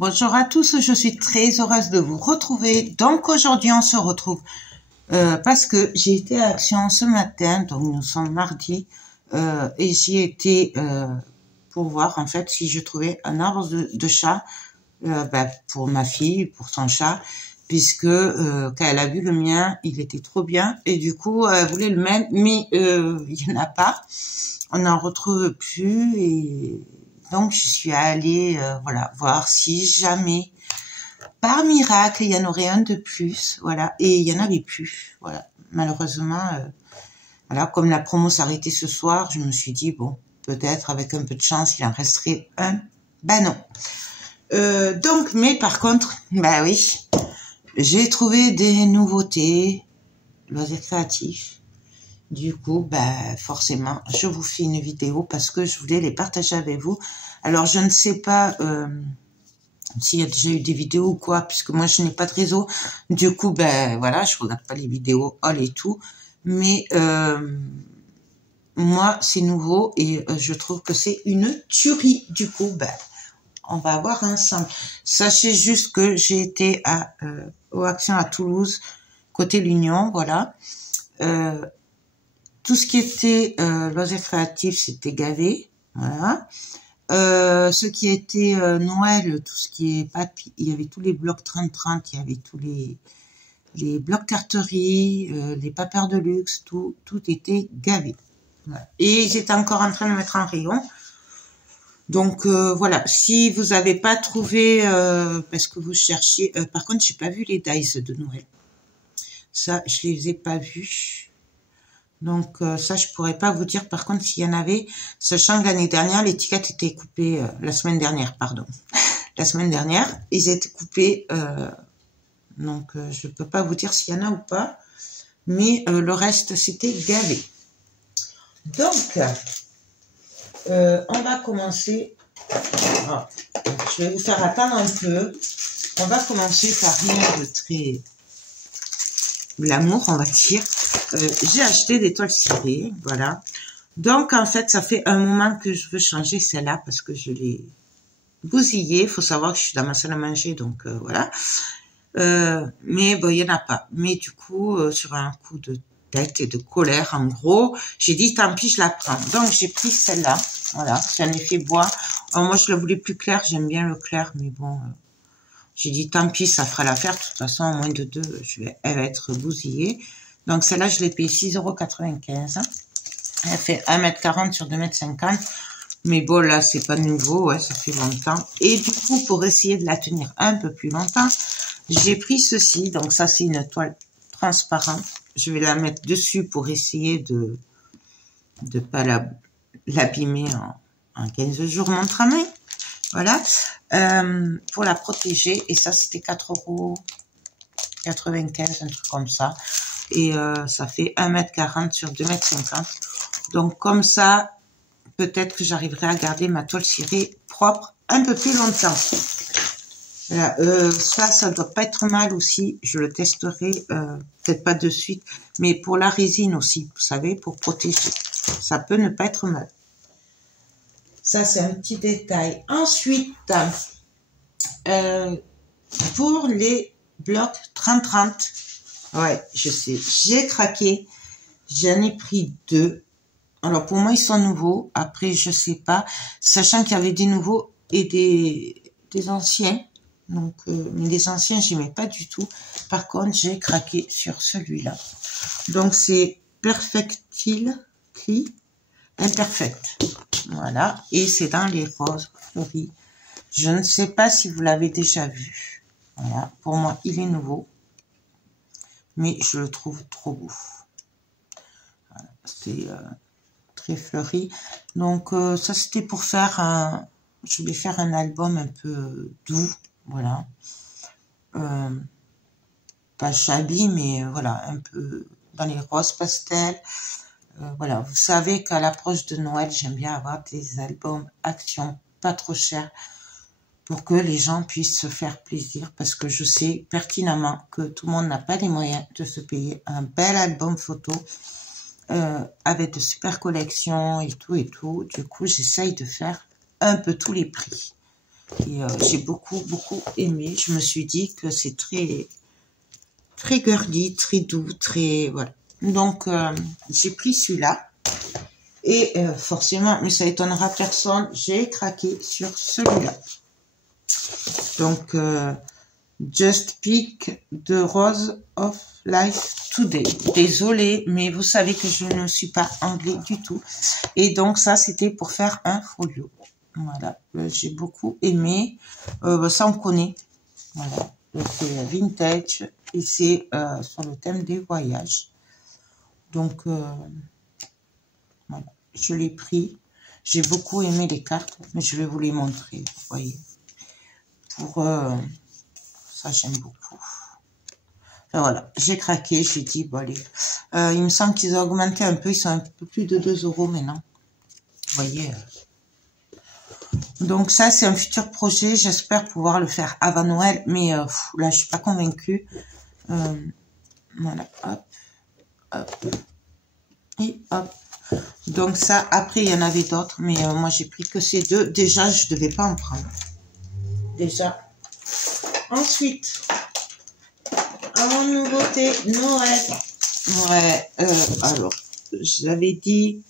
Bonjour à tous, je suis très heureuse de vous retrouver. Donc aujourd'hui on se retrouve parce que j'ai été à Action ce matin, donc nous sommes mardi, et j'y étais pour voir en fait si je trouvais un arbre de chat pour ma fille, pour son chat, puisque quand elle a vu le mien, il était trop bien et du coup elle voulait le même, mais il y en a pas, on n'en retrouve plus et donc je suis allée voir si jamais par miracle il y en aurait un de plus, voilà, et il y en avait plus, voilà, malheureusement voilà, comme la promo s'arrêtait ce soir, je me suis dit bon, peut-être avec un peu de chance il en resterait un. Ben non. Donc, mais par contre, bah oui, j'ai trouvé des nouveautés, loisirs créatifs. Du coup, forcément, je vous fais une vidéo parce que je voulais les partager avec vous. Alors, je ne sais pas s'il y a déjà eu des vidéos ou quoi, puisque moi, je n'ai pas de réseau. Du coup, voilà, je regarde pas les vidéos all et tout. Mais moi, c'est nouveau et je trouve que c'est une tuerie. Du coup, on va voir ensemble. Sachez juste que j'ai été aux Actions à Toulouse, côté l'Union, voilà. Tout ce qui était loisirs créatifs, c'était gavé, voilà. Ce qui était Noël, tout ce qui est papier, il y avait tous les blocs 30-30, il y avait tous les blocs carterie, les papers de luxe, tout était gavé. Voilà. Et ils étaient encore en train de mettre en rayon. Donc voilà, si vous n'avez pas trouvé, parce que vous cherchiez, par contre j'ai pas vu les dice de Noël. Ça, je les ai pas vus. Donc ça, je pourrais pas vous dire par contre s'il y en avait, sachant que l'année dernière, l'étiquette était coupée, la semaine dernière, ils étaient coupés, donc je peux pas vous dire s'il y en a ou pas, mais le reste, c'était gavé. Donc, on va commencer, je vais vous faire attendre un peu, on va commencer par rien de très glamour, on va dire. J'ai acheté des toiles cirées, voilà. Donc, en fait, ça fait un moment que je veux changer celle-là parce que je l'ai bousillée. Il faut savoir que je suis dans ma salle à manger, donc voilà. Mais bon, il y en a pas. Mais du coup, sur un coup de tête et de colère, en gros, j'ai dit, tant pis, je la prends. Donc, j'ai pris celle-là, voilà. J'en ai fait bois. Alors, moi, je la voulais plus claire. J'aime bien le clair, mais bon... j'ai dit, tant pis, ça fera l'affaire. De toute façon, en moins de 2, elle va être bousillée. Donc, celle-là, je l'ai payée 6,95 €. Elle fait 1,40 m sur 2,50 m. Mais bon, là, c'est pas nouveau. Ouais, ça fait longtemps. Et du coup, pour essayer de la tenir un peu plus longtemps, j'ai pris ceci. Donc, ça, c'est une toile transparente. Je vais la mettre dessus pour essayer de pas l'abîmer en 15 jours, mon travail. Voilà, pour la protéger. Et ça, c'était 4,95 €, un truc comme ça. Et ça fait 1,40 m sur 2,50 m. Donc, comme ça, peut-être que j'arriverai à garder ma toile cirée propre un peu plus longtemps. Voilà, ça doit pas être mal aussi. Je le testerai, peut-être pas de suite, mais pour la résine aussi, vous savez, pour protéger. Ça peut ne pas être mal. Ça, c'est un petit détail. Ensuite, pour les blocs 30-30, ouais, je sais, j'ai craqué. J'en ai pris 2. Alors, pour moi, ils sont nouveaux. Après, je sais pas. Sachant qu'il y avait des nouveaux et des anciens. Donc, mais les anciens, j'aimais pas du tout. Par contre, j'ai craqué sur celui-là. Donc, c'est Perfectile Imperfect. Voilà. Et c'est dans les roses fleuris. Je ne sais pas si vous l'avez déjà vu. Voilà. Pour moi, il est nouveau. Mais je le trouve trop beau. Voilà. C'est très fleuri. Donc, ça, c'était pour faire je vais faire un album un peu doux. Voilà. Pas shabby, mais voilà, un peu dans les roses pastels. Voilà, vous savez qu'à l'approche de Noël, j'aime bien avoir des albums action pas trop chers pour que les gens puissent se faire plaisir, parce que je sais pertinemment que tout le monde n'a pas les moyens de se payer un bel album photo avec de super collections et tout. Du coup, j'essaye de faire un peu tous les prix. Et j'ai beaucoup aimé. Je me suis dit que c'est très girly, très doux, très voilà. Donc j'ai pris celui-là et forcément, mais ça étonnera personne, j'ai craqué sur celui-là. Donc Just Pick the Rose of Life Today. Désolée, mais vous savez que je ne suis pas anglais du tout. Et donc ça, c'était pour faire un folio. Voilà, j'ai beaucoup aimé. Ça, on connaît. Voilà, c'est vintage et c'est sur le thème des voyages. Donc, voilà, je l'ai pris. J'ai beaucoup aimé les cartes, mais je vais vous les montrer. Vous voyez, pour ça, j'aime beaucoup. Enfin, voilà, j'ai craqué, j'ai dit, bon allez. Il me semble qu'ils ont augmenté un peu, ils sont un peu plus de 2 € maintenant. Vous voyez. Donc ça, c'est un futur projet. J'espère pouvoir le faire avant Noël, mais là, je suis pas convaincue. Voilà, hop, hop, et hop. Donc ça, après, il y en avait d'autres, mais moi, j'ai pris que ces deux. Déjà, je devais pas en prendre. Déjà. Ensuite, en nouveauté, Noël. Ouais, alors, j'avais dit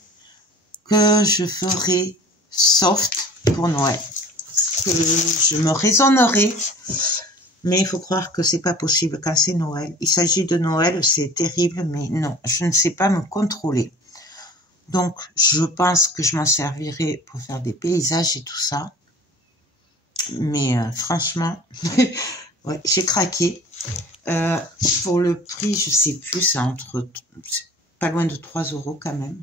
que je ferais soft pour Noël. Que je me raisonnerai, mais il faut croire que c'est pas possible quand c'est Noël. Il s'agit de Noël, c'est terrible, mais non, je ne sais pas me contrôler. Donc, je pense que je m'en servirai pour faire des paysages et tout ça. Mais franchement, ouais, j'ai craqué. Pour le prix, je sais plus, c'est pas loin de 3 € quand même.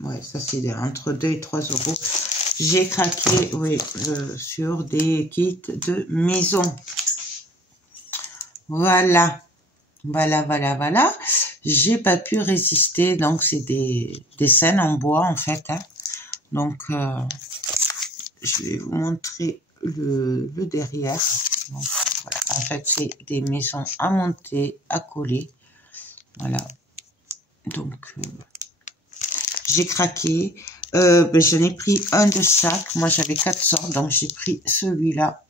Ouais, ça c'est entre 2 et 3 €. J'ai craqué, oui, sur des kits de maison. Voilà. Voilà. J'ai pas pu résister, donc c'est des scènes en bois en fait. Hein. Donc, je vais vous montrer le derrière. Donc, voilà. En fait, c'est des maisons à monter, à coller. Voilà. Donc, j'ai craqué. J'en ai pris un de chaque. Moi, j'avais 4 sortes, donc j'ai pris celui-là.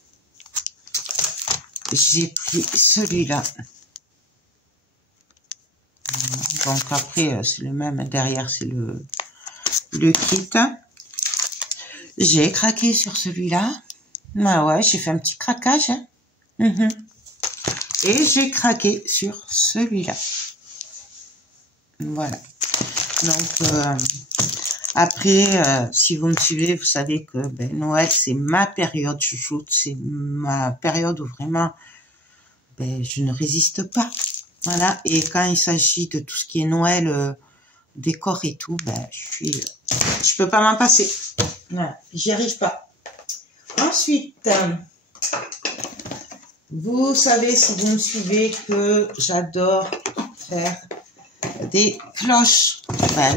J'ai pris celui-là. Donc après, c'est le même. Derrière, c'est le kit. J'ai craqué sur celui-là. Bah ouais, j'ai fait un petit craquage. Hein. Et j'ai craqué sur celui-là. Voilà. Donc, après, si vous me suivez, vous savez que Noël, c'est ma période chouchoute. C'est ma période où vraiment, je ne résiste pas. Voilà. Et quand il s'agit de tout ce qui est Noël, décor et tout, je peux pas m'en passer. Voilà. J'y arrive pas. Ensuite, vous savez, si vous me suivez, que j'adore faire des cloches.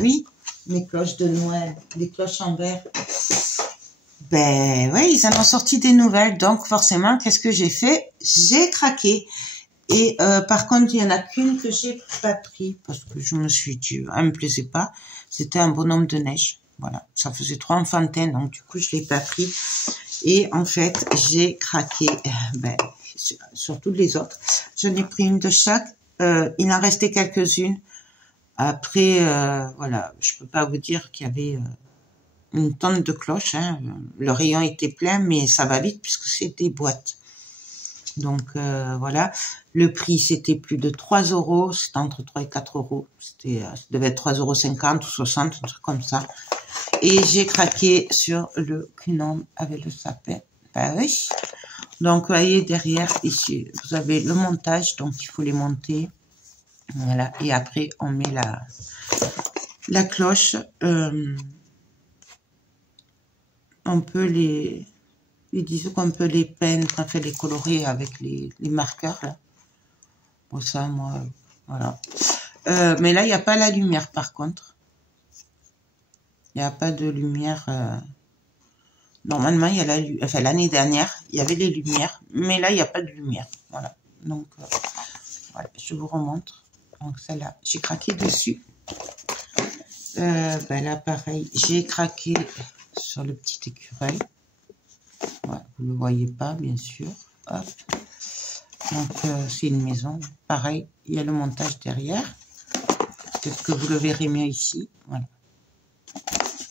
Oui, les cloches de Noël, les cloches en verre. Oui, ils en ont sorti des nouvelles, donc forcément, qu'est-ce que j'ai fait? J'ai craqué. Et par contre, il y en a qu'une que j'ai pas pris parce que je me suis dit, elle me plaisait pas. C'était un bonhomme de neige. Voilà, ça faisait trop enfantin, donc du coup, je l'ai pas pris. Et en fait, j'ai craqué sur toutes les autres. J'en ai pris une de chaque. Il en restait quelques-unes. Après, voilà, je peux pas vous dire qu'il y avait une tonne de cloches. Hein. Le rayon était plein, mais ça va vite puisque c'est des boîtes. Donc voilà, le prix c'était plus de 3 €, c'était entre 3 et 4 €. Ça devait être 3,50 € ou 60, un truc comme ça. Et j'ai craqué sur le Kunom avec le sapin. Oui. Donc, vous voyez, derrière, ici, vous avez le montage. Donc, il faut les monter. Voilà. Et après, on met la cloche. On peut disons qu'on peut les peindre, enfin, les colorer avec les marqueurs, là. Bon, ça, moi, voilà. Mais là, il n'y a pas la lumière, par contre. Il n'y a pas de lumière. Normalement, il y a enfin, l'année dernière, il y avait les lumières, mais là, il n'y a pas de lumière. Voilà. Donc, voilà, je vous remontre. Donc, celle-là, j'ai craqué dessus. Là, pareil, j'ai craqué sur le petit écureuil. Ouais, vous le voyez pas, bien sûr. Hop. Donc, c'est une maison. Pareil, il y a le montage derrière. Peut-être que vous le verrez mieux ici. Voilà.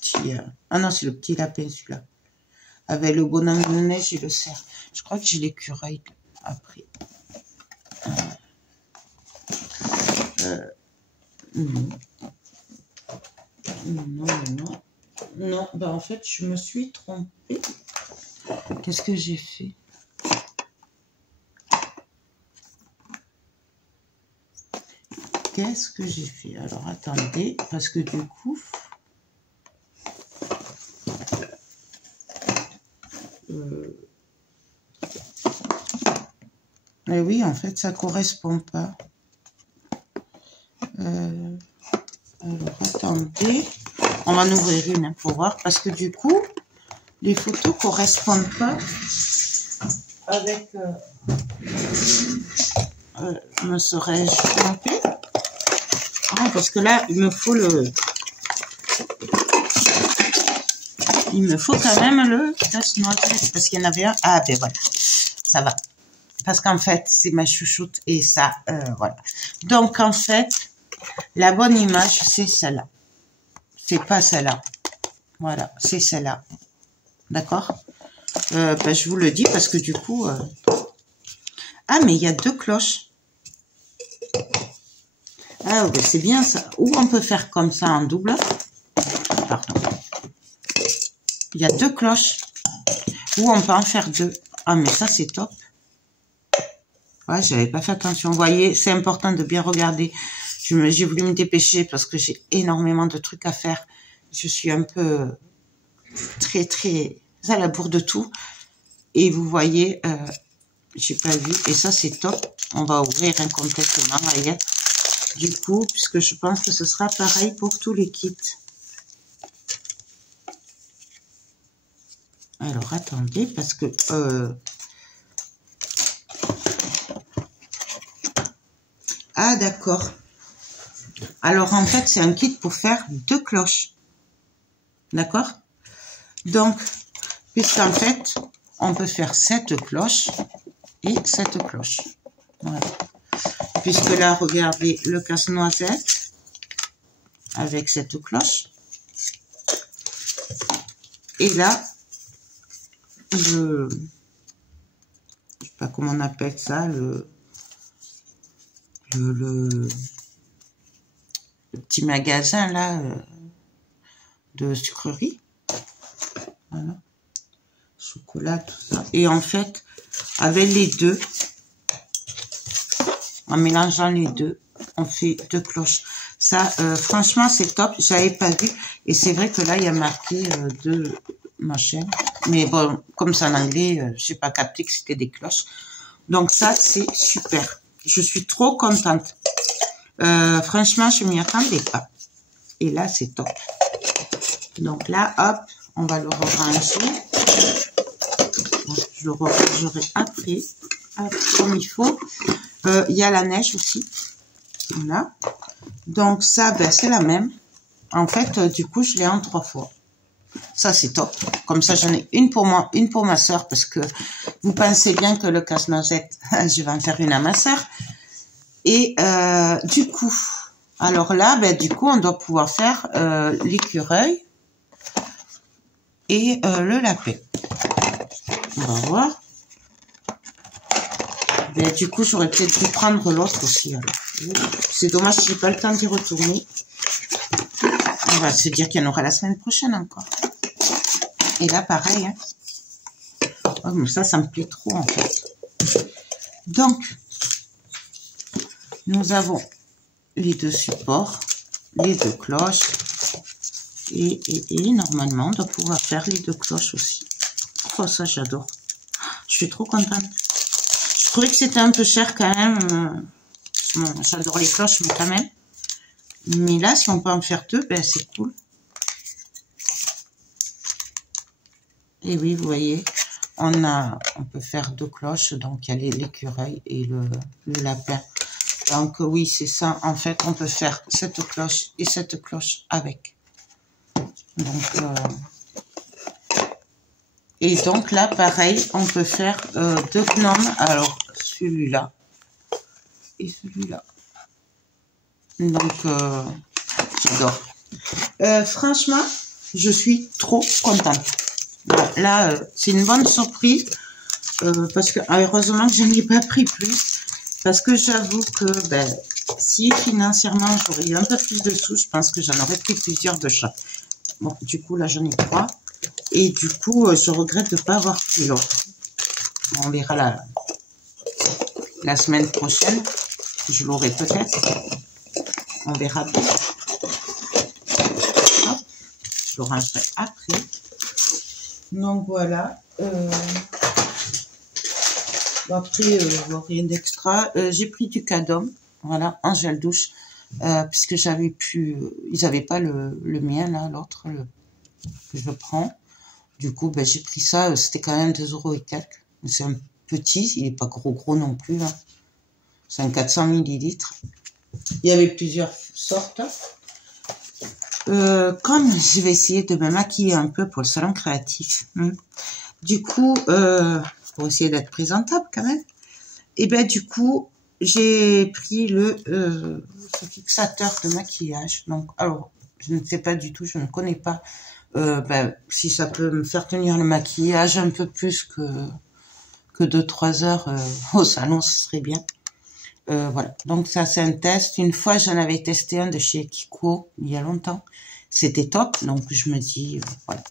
Petit, ah non, c'est le petit lapin, celui-là. Avec le bonhomme de neige et le cerf. Je crois que j'ai l'écureuil après. Non. Non. Non, bah en fait, je me suis trompée. Qu'est-ce que j'ai fait? Qu'est-ce que j'ai fait? Alors, attendez, parce que du coup... Mais oui, en fait, ça correspond pas. Alors, attendez. On va en ouvrir une hein, pour voir, parce que du coup, les photos correspondent pas avec... me serais-je trompée? Ah, parce que là, il me faut le... Il me faut quand même le casse-noisette, parce qu'il y en avait un. Ah, ben voilà, ça va. Parce qu'en fait, c'est ma chouchoute et ça, voilà. Donc, en fait, la bonne image, c'est celle-là. C'est pas celle-là. Voilà, c'est celle-là. D'accord? Ben, je vous le dis parce que du coup... Ah, mais il y a deux cloches. Ah, ben, c'est bien ça. Ou on peut faire comme ça en double. Pardon. Il y a deux cloches. Ou on peut en faire deux. Ah, mais ça, c'est top. Ouais, j'avais pas fait attention. Vous voyez, c'est important de bien regarder. J'ai voulu me dépêcher parce que j'ai énormément de trucs à faire. Je suis un peu très à la bourre de tout. Et vous voyez, j'ai pas vu. Et ça, c'est top. On va ouvrir complètement. Voyez. Du coup, puisque je pense que ce sera pareil pour tous les kits. Alors, attendez, parce que... Ah, d'accord. Alors, en fait, c'est un kit pour faire deux cloches. D'accord? Donc, puisqu'en fait, on peut faire cette cloche et cette cloche. Voilà. Puisque là, regardez le casse-noisette avec cette cloche. Et là, je sais pas comment on appelle ça, le petit magasin là de sucrerie. Voilà. Chocolat, tout ça. Et en fait, avec les deux, en mélangeant les deux, on fait deux cloches. Ça, franchement, c'est top. J'avais pas vu. Et c'est vrai que là, il y a marqué deux machins. Mais bon, comme c'est en anglais, j'ai pas capté que c'était des cloches. Donc ça, c'est super. Je suis trop contente. Franchement, je m'y attendais pas. Et là, c'est top. Donc là, hop, on va le ranger. Bon, je le rangerai après, hop, comme il faut. Il y a la neige aussi. Voilà. Donc ça, ben, c'est la même. En fait, du coup, je l'ai en 3 fois. Ça, c'est top. Comme ça, j'en ai une pour moi, une pour ma soeur, parce que vous pensez bien que le casse-noisette, je vais en faire une à ma soeur. Et du coup, alors là, ben, du coup, on doit pouvoir faire l'écureuil et le lapin. On va voir. Ben, du coup, j'aurais peut-être dû prendre l'autre aussi. C'est dommage, je n'ai pas le temps d'y retourner. On va se dire qu'il y en aura la semaine prochaine encore. Et là, pareil. Hein. Oh, mais ça me plaît trop, en fait. Donc, nous avons les deux supports, les deux cloches. Et normalement, on doit pouvoir faire les deux cloches aussi. Oh, ça, j'adore. Je suis trop contente. Je trouvais que c'était un peu cher quand même. Bon, j'adore les cloches, mais quand même. Mais là, si on peut en faire deux, ben, c'est cool. Et oui, vous voyez, on peut faire deux cloches. Donc, il y a l'écureuil et le lapin. Donc, oui, c'est ça. En fait, on peut faire cette cloche et cette cloche avec. Donc, Et donc là, pareil, on peut faire deux gnomes. Alors, celui-là et celui-là. Donc, j'adore. Franchement, je suis trop contente. Là, c'est une bonne surprise. Parce que heureusement que je n'ai pas pris plus. Parce que j'avoue que si financièrement j'aurais eu un peu plus de sous, je pense que j'en aurais pris plusieurs de chaque. Bon, du coup, là, j'en ai 3. Et du coup, je regrette de ne pas avoir pris l'autre. On verra la semaine prochaine. Je l'aurai peut-être. On verra bien. Hop, je le rangerai après. Donc, voilà. Après, rien d'extra. J'ai pris du Cadom. Voilà, un gel douche. Puisque j'avais plus... ils n'avaient pas le mien, là, l'autre, que je prends. Du coup, j'ai pris ça. C'était quand même 2 € et quelques. C'est un petit. Il n'est pas gros non plus. Là. C'est un 400 millilitres. Il y avait plusieurs sortes. Comme je vais essayer de me maquiller un peu pour le salon créatif. Du coup, pour essayer d'être présentable quand même. Et du coup, j'ai pris ce fixateur de maquillage. Donc, alors, je ne sais pas du tout, je ne connais pas. Si ça peut me faire tenir le maquillage un peu plus que 2-3 heures au salon, ce serait bien. Voilà, donc ça c'est un test. Une fois j'en avais testé un de chez Kiko il y a longtemps, c'était top, donc je me dis voilà.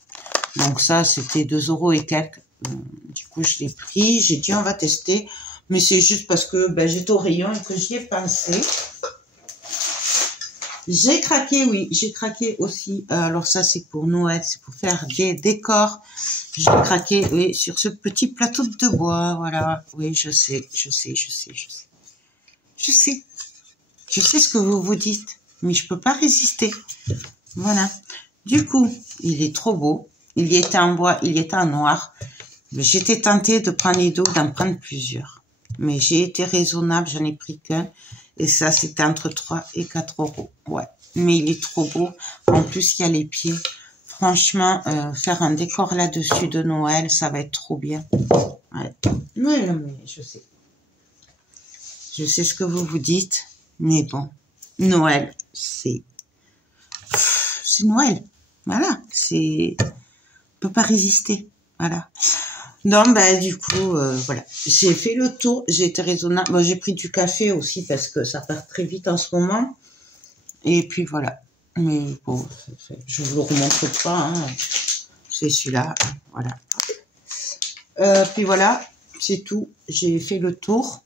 Donc ça c'était 2 € et quelques. Du coup je l'ai pris, j'ai dit on va tester, mais c'est juste parce que j'étais au rayon et que j'y ai pensé. J'ai craqué, oui, j'ai craqué aussi. Alors ça c'est pour Noël, c'est pour faire des décors. J'ai craqué, oui, sur ce petit plateau de bois, voilà. Oui, je sais. Je sais ce que vous vous dites, mais je peux pas résister. Voilà. Du coup, il est trop beau. Il y était en bois, il y était en noir. J'étais tentée de prendre les deux, d'en prendre plusieurs. Mais j'ai été raisonnable, j'en ai pris qu'un. Et ça, c'était entre 3 et 4 €. Ouais. Mais il est trop beau. En plus, il y a les pieds. Franchement, faire un décor là-dessus de Noël, ça va être trop bien. Ouais. Oui, mais je sais. Je sais ce que vous vous dites, mais bon, Noël, c'est Noël. Voilà, on peut pas résister. Voilà. Non, du coup, voilà. J'ai fait le tour, j'ai été raisonnable. Bon, j'ai pris du café aussi parce que ça part très vite en ce moment. Et puis voilà. Mais bon, je vous le remontre pas. Hein. C'est celui-là. Voilà. Puis voilà, c'est tout. J'ai fait le tour.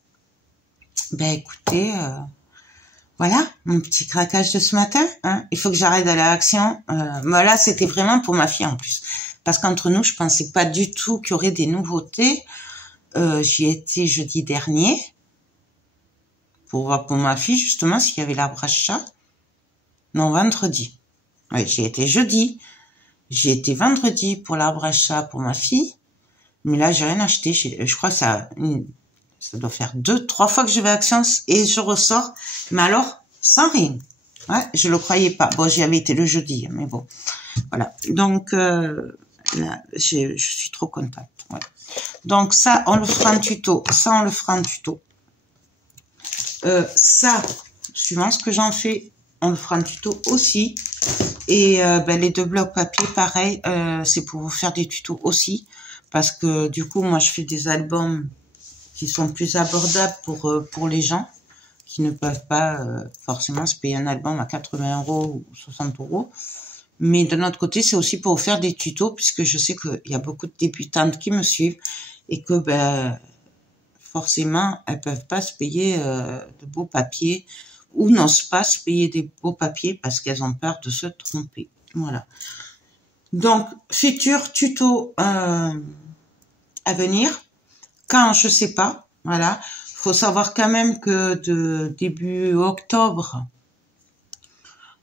Écoutez, voilà, mon petit craquage de ce matin. Hein. Il faut que j'arrête d'aller à l'action. Voilà, c'était vraiment pour ma fille en plus. Parce qu'entre nous, je pensais pas du tout qu'il y aurait des nouveautés. J'y étais jeudi dernier. Pour voir pour ma fille, justement, s'il y avait l'arbre à chat. Non, vendredi. Oui, j'y étais jeudi. J'y étais vendredi pour l'arbre à chat pour ma fille. Mais là, j'ai rien acheté. Je crois que ça doit faire 2-3 fois que je vais à Action et je ressors. Mais alors, sans rien. Ouais, je le croyais pas. Bon, j'y avais été le jeudi, mais bon. Voilà. Donc, là, je suis trop contente. Ouais. Donc, ça, on le fera en tuto. Ça, on le fera en tuto. Ça, suivant ce que j'en fais, on le fera en tuto aussi. Et les 2 blocs papier, pareil, c'est pour vous faire des tutos aussi. Parce que du coup, moi, je fais des albums qui sont plus abordables pour les gens qui ne peuvent pas forcément se payer un album à 80 € ou 60 €. Mais de notre côté, c'est aussi pour faire des tutos, puisque je sais qu'il y a beaucoup de débutantes qui me suivent et que forcément, elles peuvent pas se payer de beaux papiers ou n'osent pas se payer des beaux papiers parce qu'elles ont peur de se tromper. Voilà. Donc, futur tuto à venir. Quand je sais pas, voilà. Faut savoir quand même que de début octobre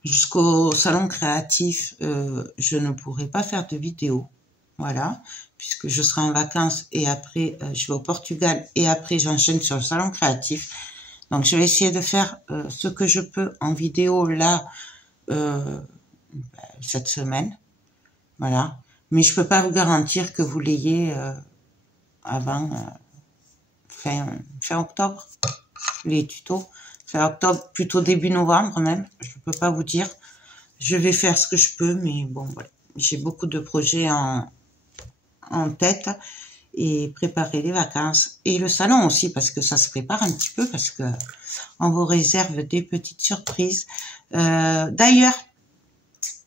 jusqu'au salon créatif, je ne pourrai pas faire de vidéo. Voilà. Puisque je serai en vacances et après, je vais au Portugal et après, j'enchaîne sur le salon créatif. Donc, je vais essayer de faire ce que je peux en vidéo là, cette semaine. Voilà. Mais je peux pas vous garantir que vous l'ayez avant fin octobre, les tutos. Fin octobre, plutôt début novembre même. Je peux pas vous dire. Je vais faire ce que je peux, mais bon, voilà. J'ai beaucoup de projets en tête et préparer les vacances et le salon aussi parce que ça se prépare un petit peu parce que on vous réserve des petites surprises. D'ailleurs,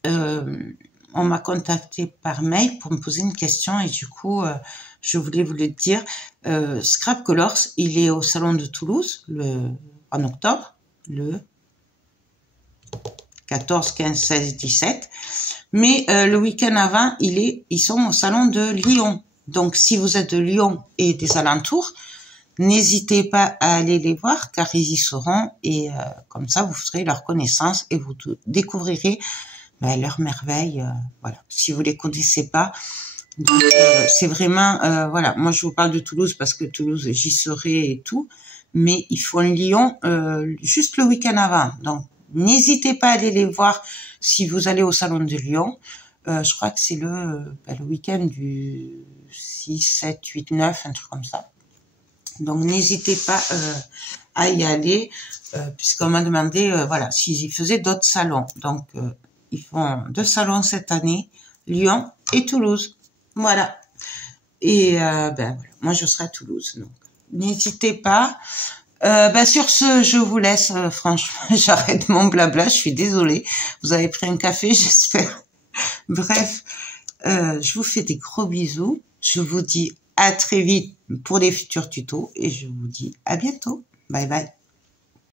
on m'a contacté par mail pour me poser une question et du coup, je voulais vous le dire. Scrap Colors, il est au salon de Toulouse en octobre, le 14, 15, 16, 17. Mais le week-end avant, ils sont au salon de Lyon. Donc, si vous êtes de Lyon et des alentours, n'hésitez pas à aller les voir car ils y seront et comme ça, vous ferez leur connaissance et vous découvrirez leurs merveilles. Voilà, si vous les connaissez pas. Donc, c'est vraiment, voilà, moi je vous parle de Toulouse parce que Toulouse, j'y serai et tout, mais ils font Lyon juste le week-end avant. Donc, n'hésitez pas à aller les voir si vous allez au salon de Lyon. Je crois que c'est le week-end du 6, 7, 8, 9, un truc comme ça. Donc, n'hésitez pas à y aller, puisqu'on m'a demandé, voilà, s'ils y faisaient d'autres salons. Donc, ils font 2 salons cette année, Lyon et Toulouse. Voilà. Et voilà, moi, je serai à Toulouse. Donc, n'hésitez pas. Sur ce, je vous laisse. Franchement, j'arrête mon blabla. Je suis désolée. Vous avez pris un café, j'espère. Bref, je vous fais des gros bisous. Je vous dis à très vite pour les futurs tutos et je vous dis à bientôt. Bye bye.